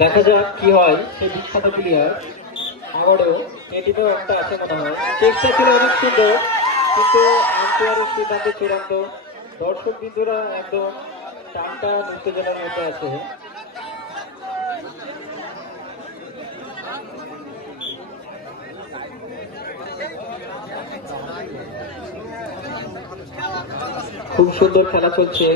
দেখা যাক কি হয় সেই বিখ্যাত প্লেয়ার। আবারও এটিতেও একটা আছে মনে হয়। চেষ্টা ছিল অনেক সুন্দর, কিন্তু আম্পায়ারের সিদ্ধান্ত চূড়ান্ত। দর্শক বিন্দুরা একদম টান টান উত্তেজনার মধ্যে আছে। খুব সুন্দর খেলা চলছে।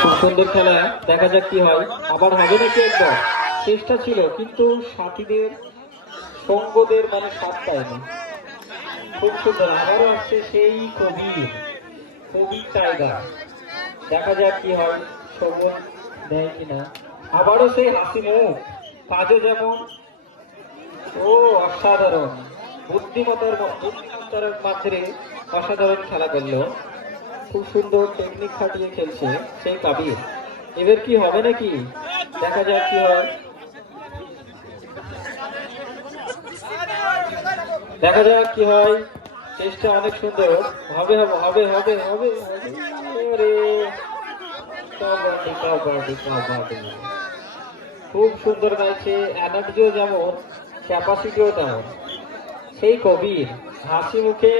খুব সুন্দর খেলা, দেখা যাক কি হয়। আবার হবে নাকি একবার? চেষ্টা ছিল, কিন্তু সাথীদের সঙ্গদের মানে সাথ পায়নি। খুব সুন্দর, আবারও আসছে সেই কবির কবির টাইগার। দেখা যাক কি হয়, সবল দেয় কিনা। আবারও সেই হাসি মুখ, কাজও যেমন। ও অসাধারণ, বুদ্ধিমত্তার মাঝে অসাধারণ খেলা করলো। খুব সুন্দর টেকনিক খাটিয়ে খেলছে সেই কাবির। এবার কি হবে নাকি? দেখা যাক কি হয়। দেখা যাক কি হয়। চেষ্টা অনেক সুন্দর। হবে হবে হবে হবে হবে হবে। কাবাডি কাবাডি কাবাডি। খুব সুন্দর গাইছে, এনার্জিও যেমন, ক্যাপাসিটিও তেমন। সেই কবির হাসি মুখে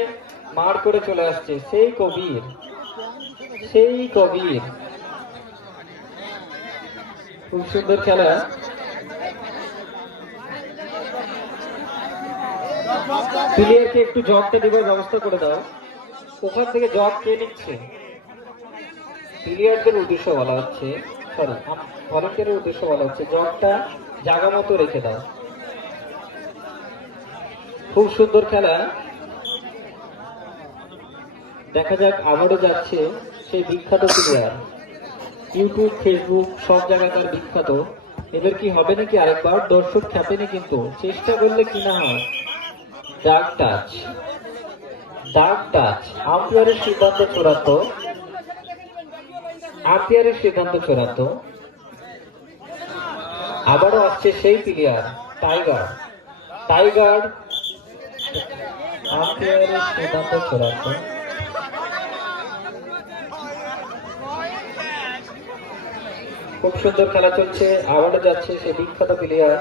মার করে চলে আসছে সেই কবির, সেই কবির। খুব সুন্দর খেলা। প্লেয়ারকে একটু জগটা দেবার ব্যবস্থা করে দাও। ওখান থেকে জগ কে নিচ্ছে? প্লেয়ারদের উদ্দেশ্য বলা হচ্ছে, সরি ভলেন্টিয়ারের উদ্দেশ্য বলা হচ্ছে, জগটা জায়গা মতো রেখে দাও। খুব সুন্দর খেলা। দেখা যাক, আবারও যাচ্ছে সেই বিখ্যাত প্লেয়ার। ইউটিউব ফেসবুক সব জায়গাকার বিখ্যাত। এবার কি হবে নাকি আরেকবার? দর্শক খ্যাপেনি, কিন্তু চেষ্টা করলে কি না হয়। Dark touch, dark touch. আম্পায়ারের সিদ্ধান্ত চূড়ান্ত, আম্পায়ারের সিদ্ধান্ত চূড়ান্ত। আবারও আসছে সেই প্লেয়ার টাইগার, টাইগার। আম্পায়ারের সিদ্ধান্ত চূড়ান্ত। খুব সুন্দর খেলা চলছে, আবারও যাচ্ছে সেই বিখ্যাত প্লেয়ার।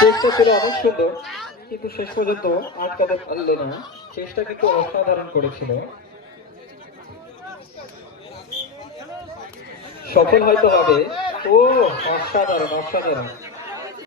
চেষ্টা ছিল অনেক সুন্দর, কিন্তু শেষ পর্যন্ত আটকাতে পারলে না। চেষ্টা কিন্তু অসাধারণ করেছিল। সফল হয়তো হবে। ও অসাধারণ অসাধারণ।